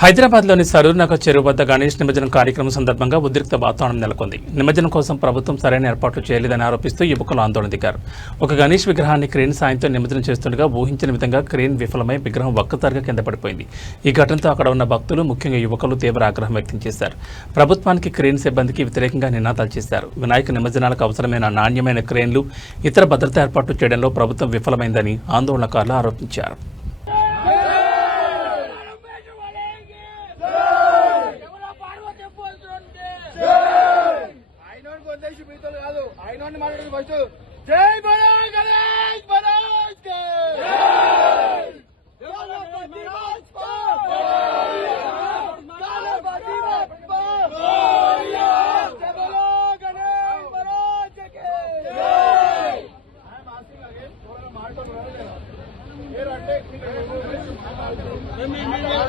హైదరాబాద్లోని సరూర్ నగర్ చెరువు వద్ద గణేష్ నిమజ్జనం కార్యక్రమం సందర్భంగా ఉద్రిక్త వాతావరణం నెలకొంది. నిమజ్జనం కోసం ప్రభుత్వం సరైన ఏర్పాట్లు చేయలేదని ఆరోపిస్తూ యువకులు ఆందోళన దిగారు. ఒక గణేష్ విగ్రహాన్ని క్రేన్ సాయంతో నిమజ్జనం చేస్తుండగా ఊహించిన విధంగా క్రేన్ విఫలమై విగ్రహం ఒక్కసారిగా కింద పడిపోయింది. ఈ ఘటనతో అక్కడ ఉన్న భక్తులు, ముఖ్యంగా యువకులు తీవ్ర ఆగ్రహం వ్యక్తం చేశారు. ప్రభుత్వానికి, క్రేన్ సిబ్బందికి వ్యతిరేకంగా నినాదాలు చేశారు. వినాయక నిమజ్జనాలకు అవసరమైన నాణ్యమైన క్రేన్లు, ఇతర భద్రతా ఏర్పాట్లు చేయడంలో ప్రభుత్వం విఫలమైందని ఆందోళనకారులు ఆరోపించారు. ఆయన మాట్లాడేది ఫస్ట్